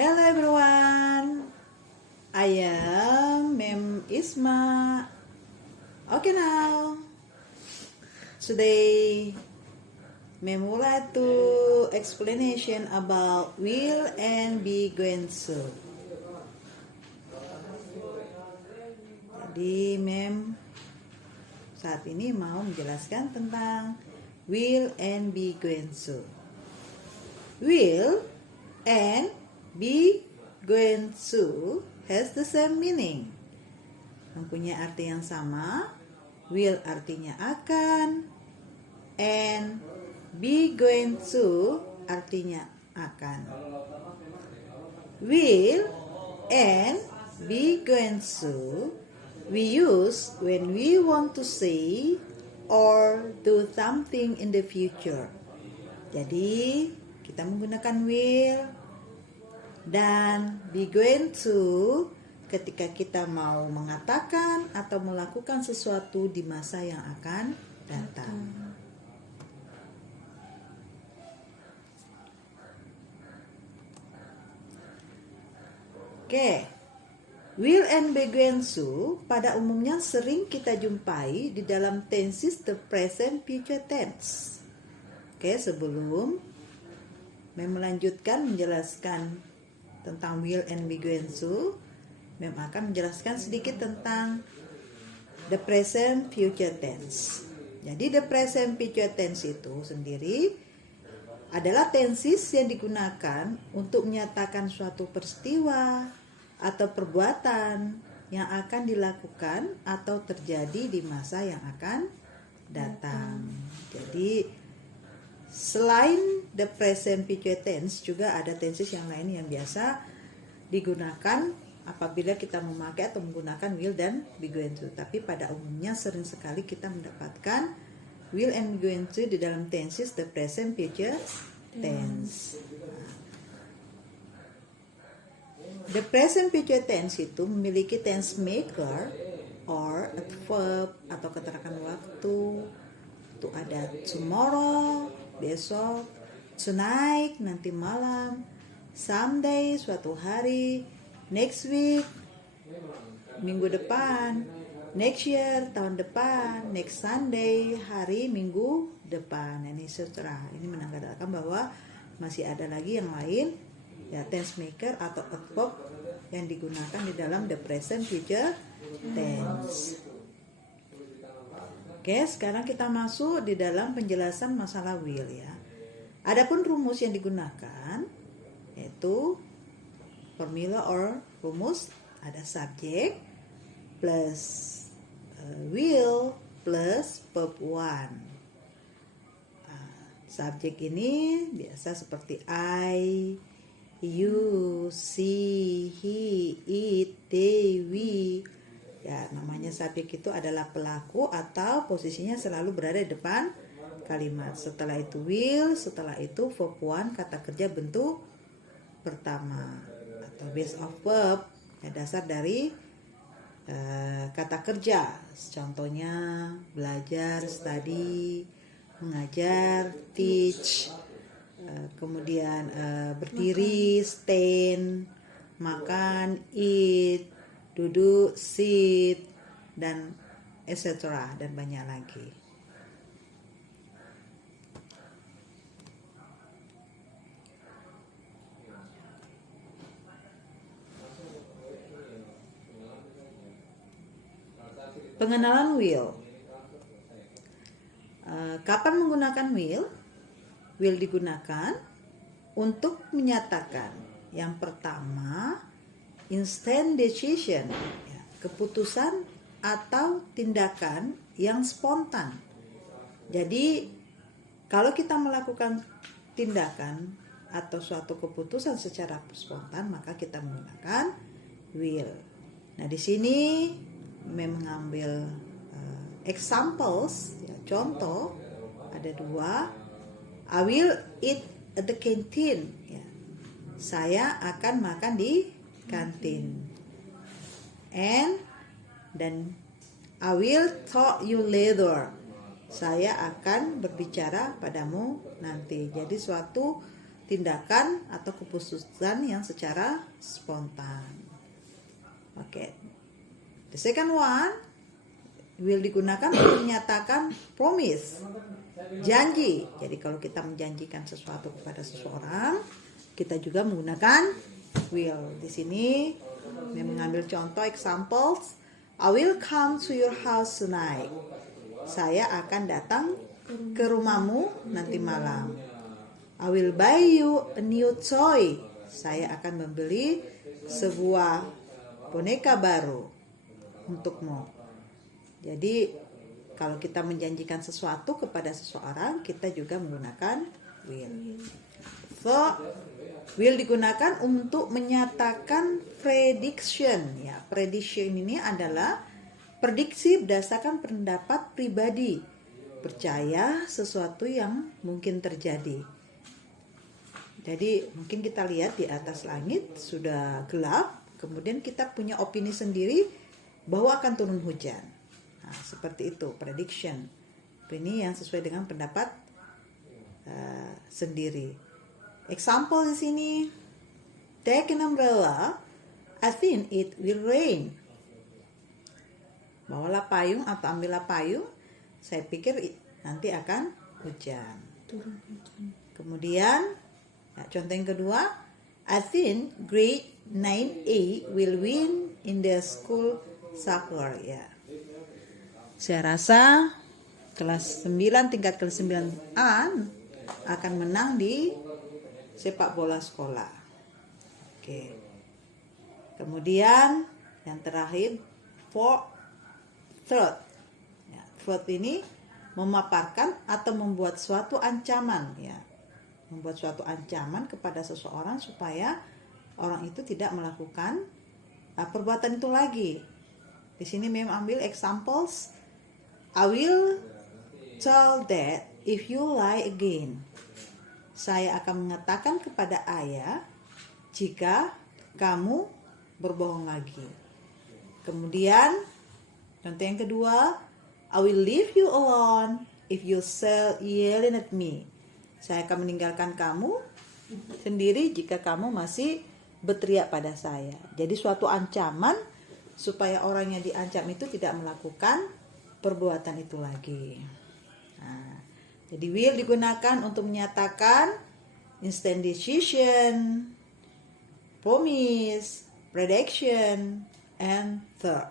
Hello everyone, I am Mem Isma. Okay now, today Mem would like to explanation about will and be going to. Jadi Mem saat ini mau menjelaskan tentang will and be going to. Will and be going to has the same meaning. Mempunyai arti yang sama. Will artinya akan, and be going to artinya akan. Will and be going to we use when we want to say or do something in the future. Jadi kita menggunakan will dan be going to ketika kita mau mengatakan atau melakukan sesuatu di masa yang akan datang. Oke, will and be going to pada umumnya sering kita jumpai di dalam tenses the present future tense. Oke, sebelum Mem melanjutkan menjelaskan tentang will and be going to, Mem akan menjelaskan sedikit tentang the present future tense. Jadi the present future tense itu sendiri adalah tenses yang digunakan untuk menyatakan suatu peristiwa atau perbuatan yang akan dilakukan atau terjadi di masa yang akan datang. Jadi selain the present future tense juga ada tenses yang lain yang biasa digunakan apabila kita memakai atau menggunakan will dan be going to. Tapi pada umumnya sering sekali kita mendapatkan will and be going to di dalam tenses the present future tense. The present future tense itu memiliki tense maker or a verb atau keterangan waktu. Itu ada tomorrow, besok, tonight, nanti malam, someday, suatu hari, next week, minggu depan, next year, tahun depan, next Sunday, hari minggu depan. Ini seterah. Ini menandakan bahwa masih ada lagi yang lain, ya tense maker atau verb yang digunakan di dalam the present future tense. Oke, sekarang kita masuk di dalam penjelasan masalah will ya. Adapun rumus yang digunakan yaitu formula or rumus ada subject plus will plus verb one. Subjek ini biasa seperti I, you, she, he, it, they, we. Ya, namanya subjek itu adalah pelaku atau posisinya selalu berada di depan kalimat. Setelah itu will, setelah itu verb one, kata kerja bentuk pertama atau base of verb, ya, dasar dari kata kerja. Contohnya belajar, study, mengajar, teach, kemudian berdiri, stand, makan, eat, duduk, sit, dan etc. dan banyak lagi. Pengenalan will. Kapan menggunakan will? Will digunakan untuk menyatakan yang pertama instant decision, ya, keputusan atau tindakan yang spontan. Jadi kalau kita melakukan tindakan atau suatu keputusan secara spontan maka kita menggunakan will. Nah di sini mengambil examples, ya, contoh ada dua. I will eat at the canteen. Ya. Saya akan makan di kantin. Dan I will talk you later. Saya akan berbicara padamu nanti. Jadi suatu tindakan atau keputusan yang secara spontan. Oke. The second one, will digunakan untuk menyatakan promise, janji. Jadi kalau kita menjanjikan sesuatu kepada seseorang, kita juga menggunakan will. Di sini mengambil contoh examples. I will come to your house tonight. Saya akan datang ke rumahmu nanti malam. I will buy you a new toy. Saya akan membeli sebuah boneka baru untukmu. Jadi kalau kita menjanjikan sesuatu kepada seseorang, kita juga menggunakan will. So, will digunakan untuk menyatakan prediction. Ya, prediction ini adalah prediksi berdasarkan pendapat pribadi, percaya sesuatu yang mungkin terjadi. Jadi mungkin kita lihat di atas langit sudah gelap, kemudian kita punya opini sendiri bahwa akan turun hujan. Nah, seperti itu prediction. Ini yang sesuai dengan pendapat sendiri. Example di sini, take an umbrella. I think it will rain. Bawalah payung atau ambillah payung. Saya pikir nanti akan hujan. Kemudian, contoh yang kedua, I think grade 9A will win in the school soccer. Ya. Saya rasa kelas 9 tingkat kelas 9A akan menang di sepak bola sekolah. Oke. Kemudian yang terakhir, threat. Ya, threat ini memaparkan atau membuat suatu ancaman, ya. Membuat suatu ancaman kepada seseorang supaya orang itu tidak melakukan perbuatan itu lagi. Di sini memang ambil examples. I will tell Dad if you lie again. Saya akan mengatakan kepada ayah jika kamu berbohong lagi. Kemudian contoh yang kedua, I will leave you alone if you start yelling at me. Saya akan meninggalkan kamu sendiri jika kamu masih berteriak pada saya. Jadi suatu ancaman supaya orang yang diancam itu tidak melakukan perbuatan itu lagi. Nah, jadi will digunakan untuk menyatakan instant decision, promise, prediction, and threat.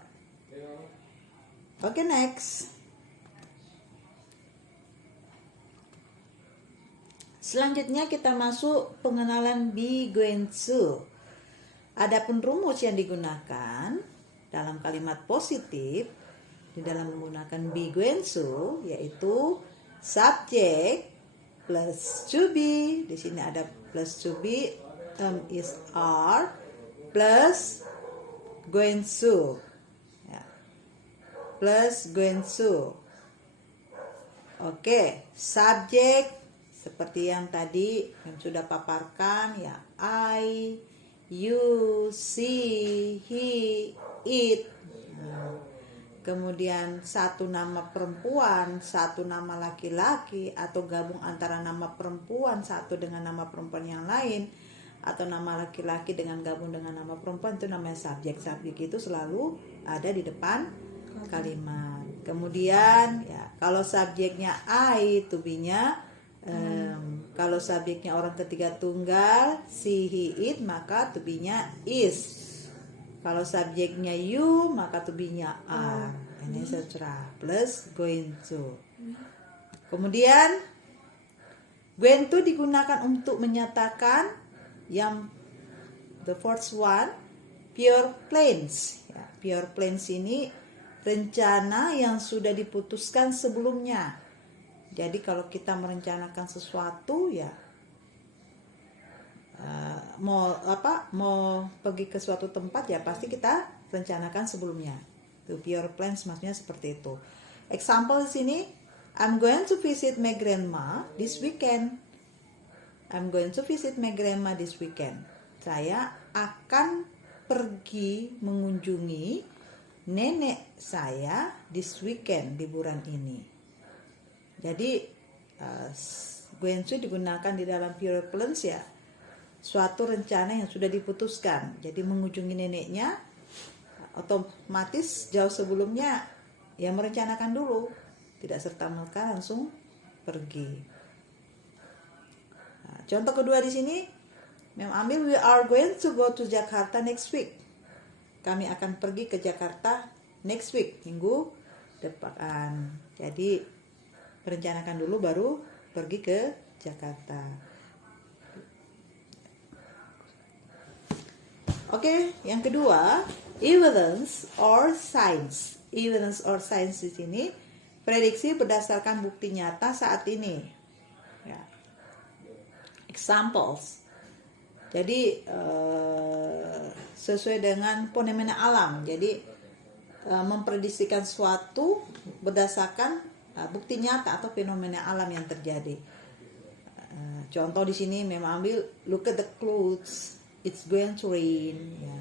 Okay, next. Selanjutnya kita masuk pengenalan Biguensu. Adapun rumus yang digunakan dalam kalimat positif di dalam menggunakan Biguensu yaitu subject plus to be. Di sini ada plus to be, is are plus Guensu. Ya. Plus Guensu. Oke, subjek seperti yang tadi yang sudah paparkan, ya, I, you, she, he, it. Nah, kemudian satu nama perempuan, satu nama laki-laki, atau gabung antara nama perempuan satu dengan nama perempuan yang lain, atau nama laki-laki dengan gabung dengan nama perempuan, itu namanya subjek. Subjek itu selalu ada di depan kalimat. Kemudian ya, kalau subjeknya I, to be-nya kalau subjeknya orang ketiga tunggal, she, he, it, maka to be-nya is. Kalau subjeknya you, maka to be-nya are. Ini secara plus going to. Kemudian going to digunakan untuk menyatakan yang the first one, pure plans. Ya, pure plans ini rencana yang sudah diputuskan sebelumnya. Jadi kalau kita merencanakan sesuatu, ya mau pergi ke suatu tempat, ya pasti kita rencanakan sebelumnya. Itu pure plans, maksudnya seperti itu. Example di sini, I'm going to visit my grandma this weekend. I'm going to visit my grandma this weekend. Saya akan pergi mengunjungi nenek saya this weekend, liburan ini. Jadi going to digunakan di dalam pure plans ya suatu rencana yang sudah diputuskan. Jadi mengunjungi neneknya otomatis jauh sebelumnya ya merencanakan dulu, tidak serta-merta langsung pergi. Nah, contoh kedua di sini, Mem ambil we are going to go to Jakarta next week. Kami akan pergi ke Jakarta next week, minggu depan. Jadi merencanakan dulu baru pergi ke Jakarta. Oke, yang kedua, evidence or science. Evidence or science di sini prediksi berdasarkan bukti nyata saat ini. Ya. Examples. Jadi sesuai dengan fenomena alam. Jadi memprediksikan suatu berdasarkan bukti nyata atau fenomena alam yang terjadi. Contoh di sini memang ambil look at the clouds, it's going to rain. Ya.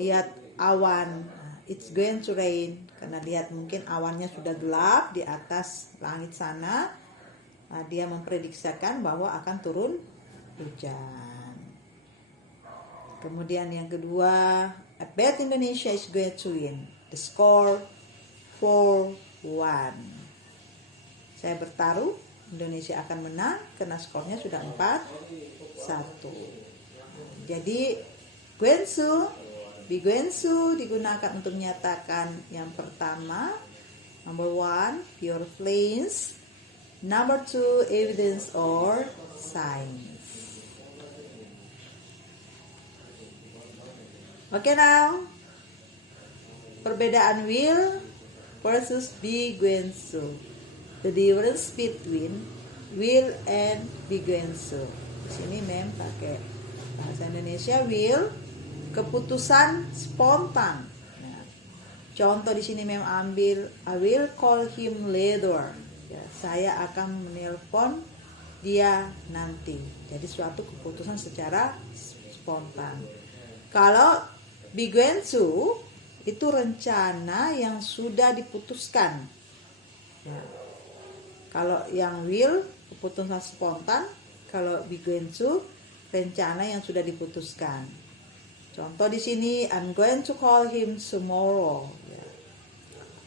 Lihat awan, it's going to rain. Karena lihat mungkin awannya sudah gelap di atas langit sana. Dia memprediksikan bahwa akan turun hujan. Kemudian yang kedua, I bet Indonesia is going to win. The score 4-1. Saya bertaruh Indonesia akan menang karena skornya sudah 4-1. Jadi Biguensu digunakan untuk menyatakan yang pertama, number 1, pure plains, number 2, evidence or science. Okay, now perbedaan will versus Biguensu. The difference between will and Biguensu. Di sini Mem pakai bahasa Indonesia. Will, keputusan spontan. Nah, contoh di sini Mem ambil I will call him later. Ya, saya akan menelpon dia nanti. Jadi suatu keputusan secara spontan. Kalau Biguensu itu rencana yang sudah diputuskan. Ya. Kalau yang will keputusan spontan, kalau Biguensu rencana yang sudah diputuskan. Contoh di sini I'm going to call him tomorrow. Ya.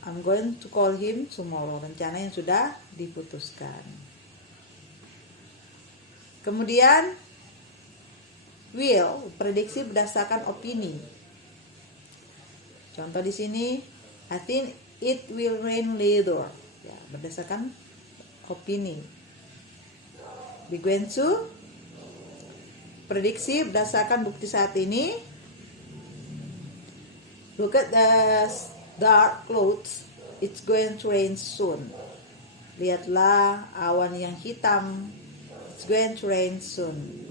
I'm going to call him tomorrow, rencana yang sudah diputuskan. Kemudian will prediksi berdasarkan opini. Contoh di sini, I think it will rain later. Ya, berdasarkan opini. Biguensu prediksi berdasarkan bukti saat ini. Look at the dark clouds. It's going to rain soon. Lihatlah awan yang hitam. It's going to rain soon.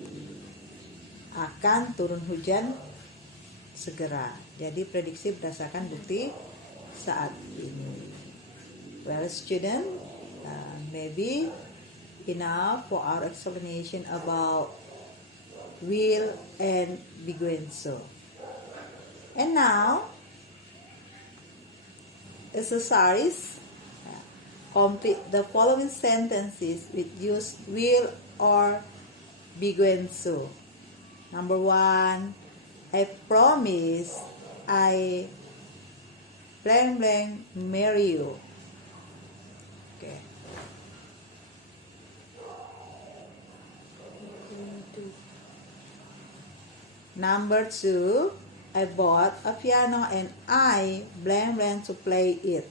Akan turun hujan segera. Jadi prediksi berdasarkan bukti saat ini. Well, student, maybe enough for our explanation about will and Biguensu. And now, exercise. Complete the following sentences with use will or Biguensu. Number 1, I promise I blank marry you. Okay. Number 2, I bought a piano and I blank to play it.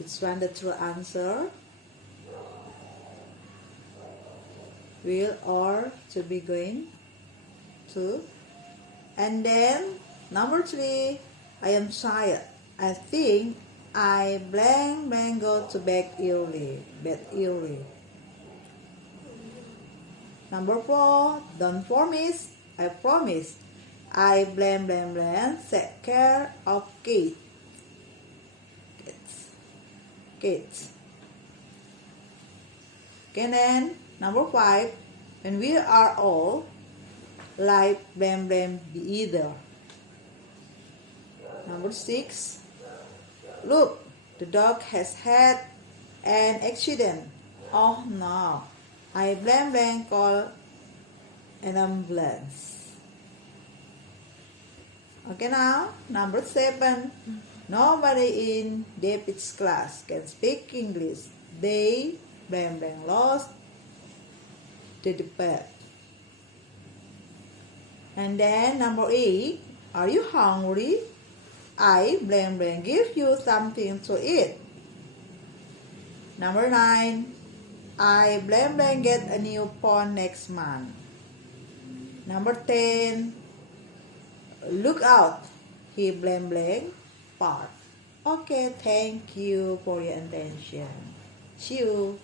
Which one the true answer? Will or to be going to? And then number 3, I am tired. I think I blank go to bed early. Number 4, don't promise. I promise. I blank take care of kids. Okay, then number 5, when we are old, life be either. Number 6, look, The dog has had an accident. Oh no. I blank blank call an ambulance. Okay, now number 7. Nobody in David's class can speak English. They blank blank lost the debate. And then number 8. Are you hungry? I blank blank give you something to eat. Number 9. I blank blank get a new phone next month. Number 10. Look out, he blank blank part. Okay, thank you for your attention. See you.